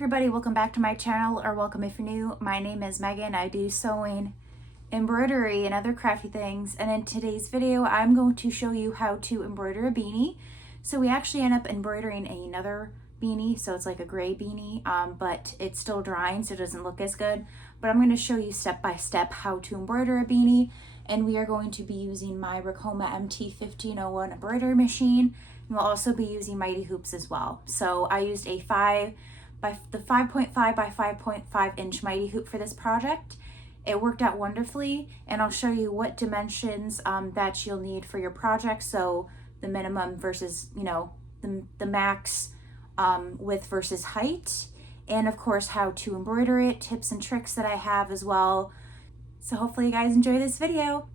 everybody, welcome back to my channel, or welcome if you're new. My name is Megan. I do sewing, embroidery, and other crafty things, and in today's video I'm going to show you how to embroider a beanie. So we actually end up embroidering another beanie, so it's like a gray beanie, but it's still drying so it doesn't look as good. But I'm going to show you step by step how to embroider a beanie, and we are going to be using my Ricoma MT1501 embroidery machine. We'll also be using mighty hoops as well. So I used a 5.5 by 5.5 inch mighty hoop for this project. It worked out wonderfully, and I'll show you what dimensions that you'll need for your project. So the minimum versus, the max width versus height, and of course how to embroider it, tips and tricks that I have as well. So hopefully you guys enjoy this video.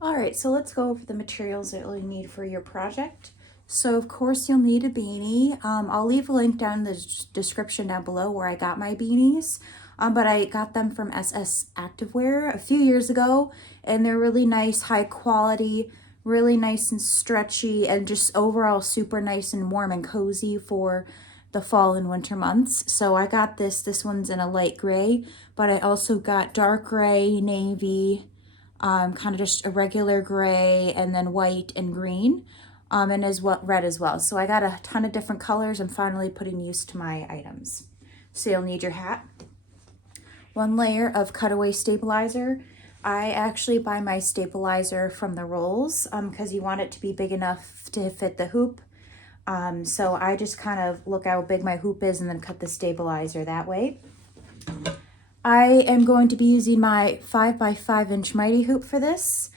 All right, so let's go over the materials that you'll need for your project. So of course you'll need a beanie. I'll leave a link down in the description down below where I got my beanies, but I got them from SS Activewear a few years ago, and they're really nice, high quality, really nice and stretchy, and just overall super nice and warm and cozy for the fall and winter months. So I got this one's in a light gray, but I also got dark gray, navy, kind of just a regular gray, and then white and green. And as well red as well. So I got a ton of different colors. I'm finally putting use to my items. So you'll need your hat, one layer of cutaway stabilizer. I actually buy my stabilizer from the rolls because you want it to be big enough to fit the hoop. So I just kind of look how big my hoop is and then cut the stabilizer that way. I am going to be using my 5 by 5 inch mighty hoop for this.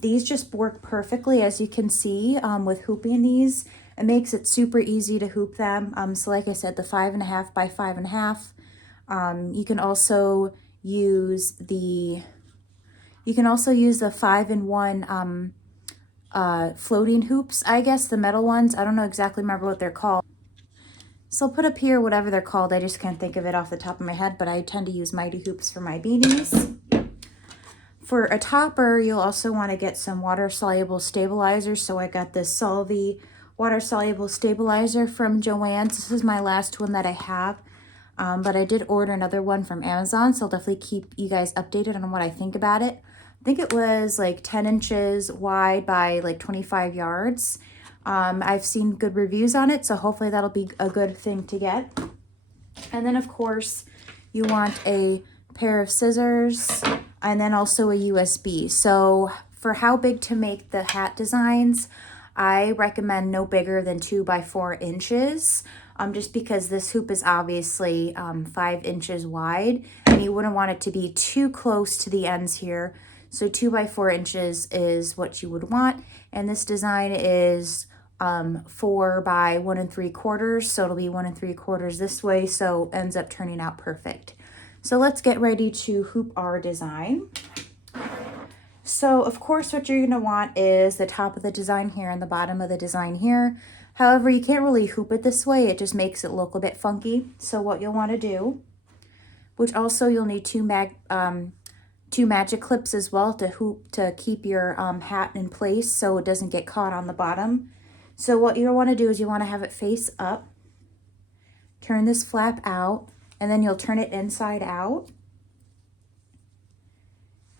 These just work perfectly, as you can see, with hooping these. It makes it super easy to hoop them. So like I said, the 5.5 by 5.5. You can also use the 5-in-1 floating hoops, I guess, the metal ones. I don't know exactly remember what they're called. So I'll put up here whatever they're called. I just can't think of it off the top of my head, but I tend to use mighty hoops for my beanies. For a topper, you'll also want to get some water-soluble stabilizer. So I got this Solvay water-soluble stabilizer from Joann's. This is my last one that I have, but I did order another one from Amazon, so I'll definitely keep you guys updated on what I think about it. I think it was like 10 inches wide by like 25 yards. I've seen good reviews on it, so hopefully that'll be a good thing to get. And then, of course, you want a pair of scissors, and then also a USB. So for how big to make the hat designs, I recommend no bigger than 2 by 4 inches, just because this hoop is obviously 5 inches wide, and you wouldn't want it to be too close to the ends here. So 2 by 4 inches is what you would want, and this design is 4 by 1 3/4, so it'll be 1 3/4 this way, so ends up turning out perfect. So let's get ready to hoop our design. So of course what you're going to want is the top of the design here and the bottom of the design here. However, you can't really hoop it this way. It just makes it look a bit funky. So what you'll want to do, which also you'll need two magic clips as well to keep your hat in place so it doesn't get caught on the bottom. So what you'll want to do is you want to have it face up, turn this flap out, and then you'll turn it inside out.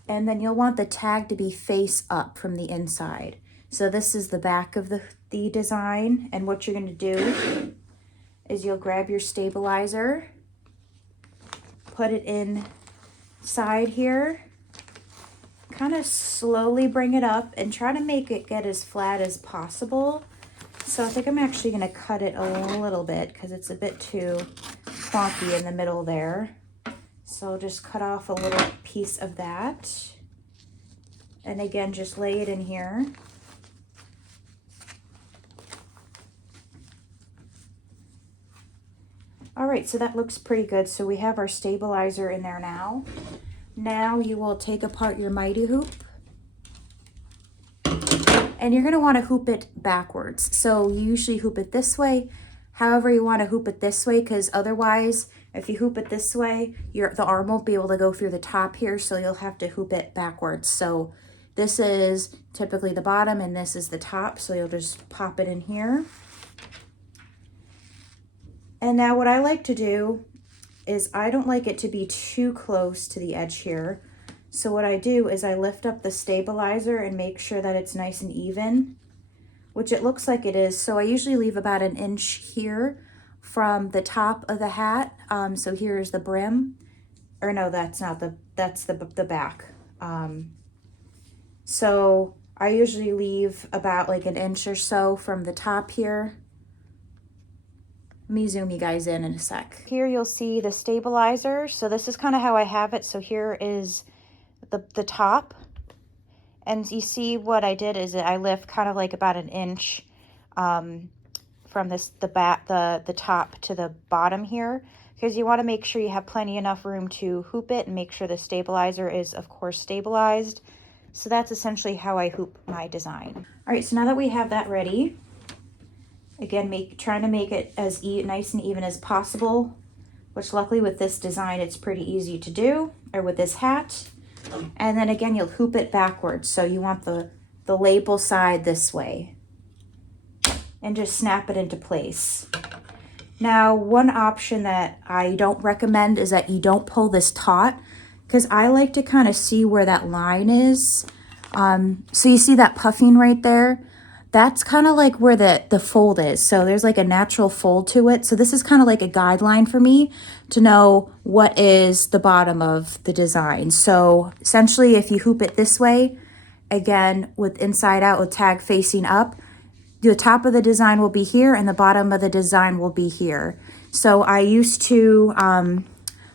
And then you'll want the tag to be face up from the inside. So this is the back of the design. And what you're going to do is you'll grab your stabilizer, put it inside here, kind of slowly bring it up and try to make it get as flat as possible. So I think I'm actually going to cut it a little bit because it's a bit too clunky in the middle there. So just cut off a little piece of that. And again, just lay it in here. All right, so that looks pretty good. So we have our stabilizer in there now. Now you will take apart your mighty hoop. And you're gonna wanna hoop it backwards. So you usually hoop it this way. However, you wanna hoop it this way, because otherwise, if you hoop it this way, the arm won't be able to go through the top here, so you'll have to hoop it backwards. So this is typically the bottom and this is the top, so you'll just pop it in here. And now what I like to do is I don't like it to be too close to the edge here. So what I do is I lift up the stabilizer and make sure that it's nice and even, which it looks like it is. So I usually leave about 1 inch here from the top of the hat. So here's the brim, or no, that's not that's the back. So I usually leave about like 1 inch or so from the top here. Let me zoom you guys in a sec. Here you'll see the stabilizer. So this is kind of how I have it. So here is the top. And you see what I did is I lift kind of like about 1 inch from the top to the bottom here, because you want to make sure you have plenty enough room to hoop it and make sure the stabilizer is of course stabilized. So that's essentially how I hoop my design. All right, so now that we have that ready, again, trying to make it as nice and even as possible, which luckily with this design, it's pretty easy to do, or with this hat. And then again, you'll hoop it backwards. So you want the label side this way and just snap it into place. Now, one option that I don't recommend is that you don't pull this taut, because I like to kind of see where that line is. So you see that puffing right there? That's kind of like where the fold is. So there's like a natural fold to it. So this is kind of like a guideline for me to know what is the bottom of the design. So essentially, if you hoop it this way, again, with inside out with tag facing up, the top of the design will be here and the bottom of the design will be here. So I used to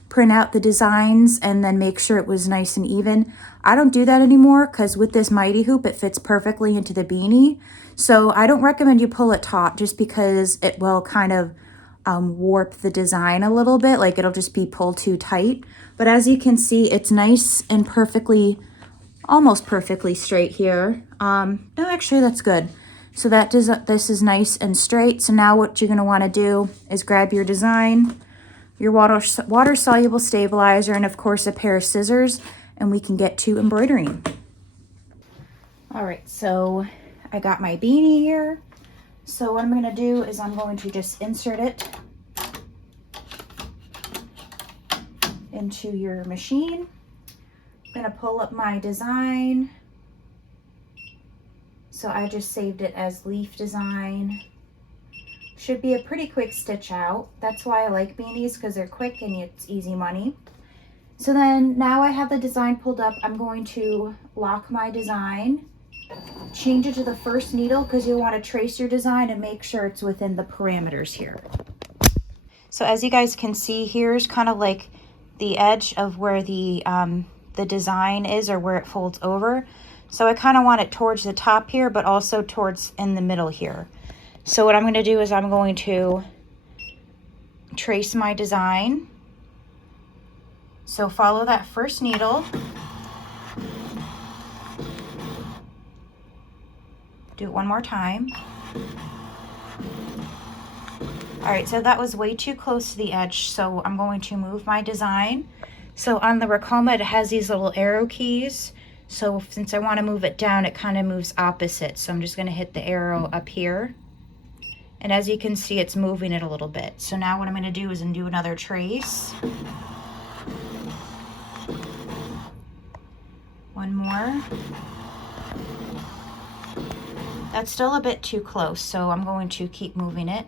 print out the designs and then make sure it was nice and even. I don't do that anymore because with this Mighty Hoop, it fits perfectly into the beanie. So I don't recommend you pull it taut just because it will kind of warp the design a little bit. Like it'll just be pulled too tight. But as you can see, it's nice and almost perfectly straight here. No, actually that's good. So this is nice and straight. So now what you're gonna wanna do is grab your design, your water-soluble stabilizer, and of course a pair of scissors, and we can get to embroidering. All right, so I got my beanie here. So what I'm gonna do is I'm going to just insert it into your machine. I'm gonna pull up my design. So I just saved it as leaf design. Should be a pretty quick stitch out. That's why I like beanies, because they're quick and it's easy money. So then now I have the design pulled up, I'm going to lock my design, change it to the first needle because you'll want to trace your design and make sure it's within the parameters here. So as you guys can see, here's kind of like the edge of where the design is, or where it folds over. So I kind of want it towards the top here, but also towards in the middle here. So what I'm going to do is I'm going to trace my design. So follow that first needle. Do it one more time. All right, so that was way too close to the edge, so I'm going to move my design. So on the Ricoma, it has these little arrow keys. So since I want to move it down, it kind of moves opposite. So I'm just going to hit the arrow up here. And as you can see, it's moving it a little bit. So now what I'm going to do is do another trace. One more. That's still a bit too close, so I'm going to keep moving it.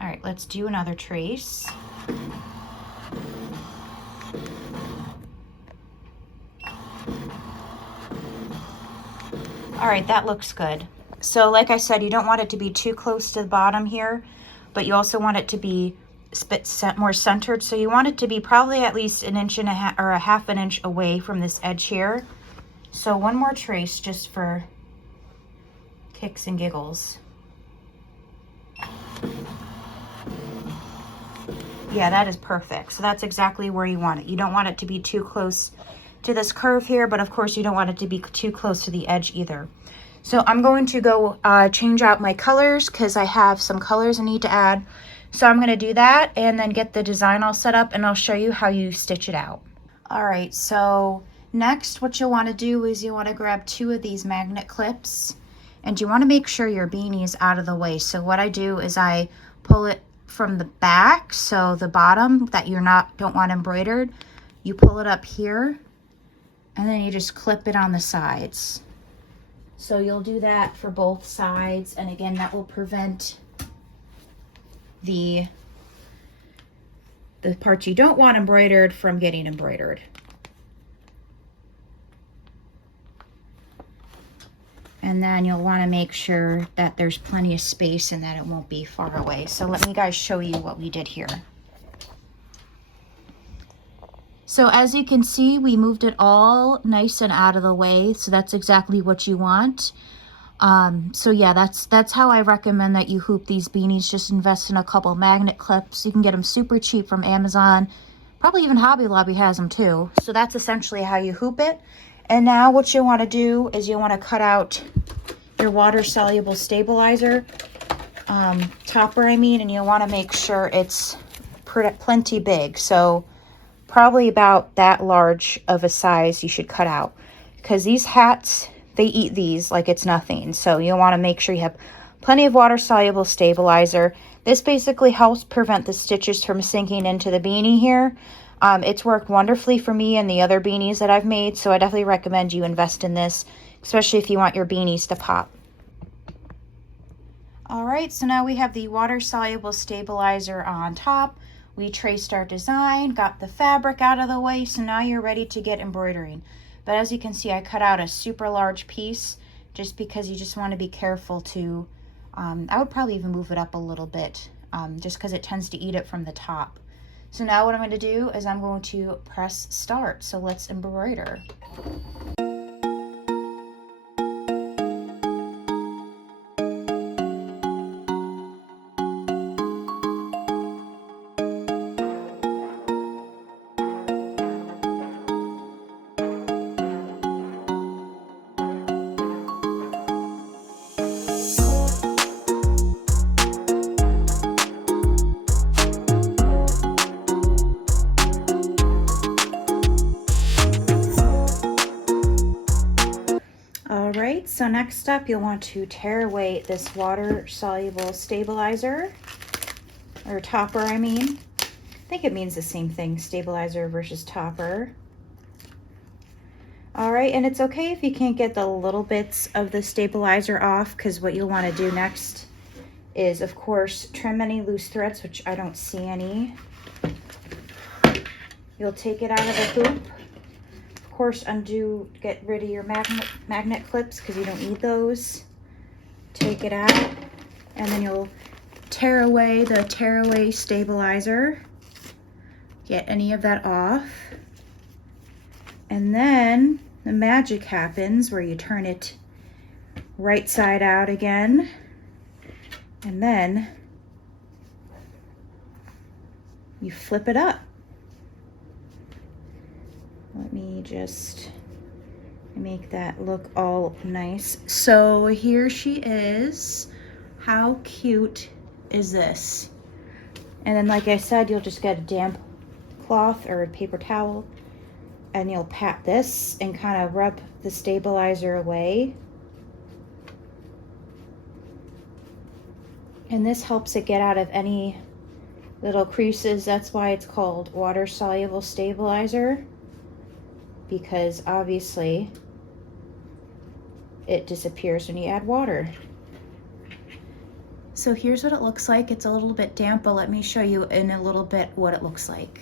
All right, let's do another trace. All right, that looks good. So like I said, you don't want it to be too close to the bottom here, but you also want it to be more centered. So you want it to be probably at least 1.5 inches or a half an inch away from this edge here. So one more trace just for kicks and giggles. Yeah, that is perfect. So that's exactly where you want it. You don't want it to be too close to this curve here, but of course you don't want it to be too close to the edge either. So I'm going to go change out my colors because I have some colors I need to add. So I'm going to do that and then get the design all set up, and I'll show you how you stitch it out. All right, so next what you'll want to do is you want to grab 2 of these magnet clips, and you want to make sure your beanie is out of the way. So what I do is I pull it from the back, so the bottom that don't want embroidered, you pull it up here, and then you just clip it on the sides. So you'll do that for both sides, and again, that will prevent the parts you don't want embroidered from getting embroidered. And then you'll want to make sure that there's plenty of space and that it won't be far away. So let me guys show you what we did here. So as you can see, we moved it all nice and out of the way. So that's exactly what you want. So yeah, that's how I recommend that you hoop these beanies. Just invest in a couple magnet clips. You can get them super cheap from Amazon. Probably even Hobby Lobby has them too. So that's essentially how you hoop it. And now what you want to do is you want to cut out your water soluble stabilizer topper, and you want to make sure it's plenty big. So probably about that large of a size you should cut out, because these hats, they eat these like it's nothing. So you want to make sure you have plenty of water soluble stabilizer. This basically helps prevent the stitches from sinking into the beanie here. It's worked wonderfully for me and the other beanies that I've made, so I definitely recommend you invest in this, especially if you want your beanies to pop. Alright, so now we have the water soluble stabilizer on top. We traced our design, got the fabric out of the way, so now you're ready to get embroidering. But as you can see, I cut out a super large piece just because you just want to be careful to, I would probably even move it up a little bit, just because it tends to eat it from the top. So now what I'm going to do is I'm going to press start. So let's embroider. Alright, so next up you'll want to tear away this water soluble stabilizer, or topper I mean. I think it means the same thing, stabilizer versus topper. Alright, and it's okay if you can't get the little bits of the stabilizer off, because what you'll want to do next is, of course, trim any loose threads, which I don't see any. You'll take it out of the hoop. Of course, get rid of your magnet clips because you don't need those. Take it out, and then you'll tear away the tearaway stabilizer. Get any of that off. And then the magic happens where you turn it right side out again. And then you flip it up. Let me just make that look all nice. So here she is. How cute is this? And then, like I said, you'll just get a damp cloth or a paper towel, and you'll pat this and kind of rub the stabilizer away. And this helps it get out of any little creases. That's why it's called water soluble stabilizer, because obviously it disappears when you add water. So here's what it looks like. It's a little bit damp, but let me show you in a little bit what it looks like.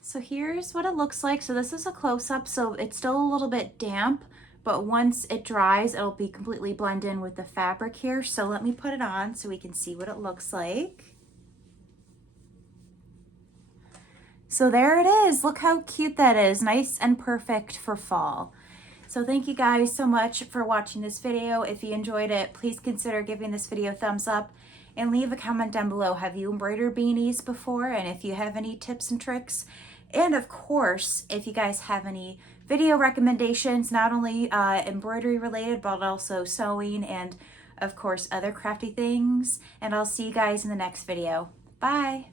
So here's what it looks like. So this is a close-up, so it's still a little bit damp, but once it dries, it'll be completely blended in with the fabric here. So let me put it on so we can see what it looks like. So there it is. Look how cute that is. Nice and perfect for fall. So thank you guys so much for watching this video. If you enjoyed it, please consider giving this video a thumbs up and leave a comment down below. Have you embroidered beanies before? And if you have any tips and tricks, and of course, if you guys have any video recommendations, not only embroidery related, but also sewing and of course other crafty things. And I'll see you guys in the next video. Bye.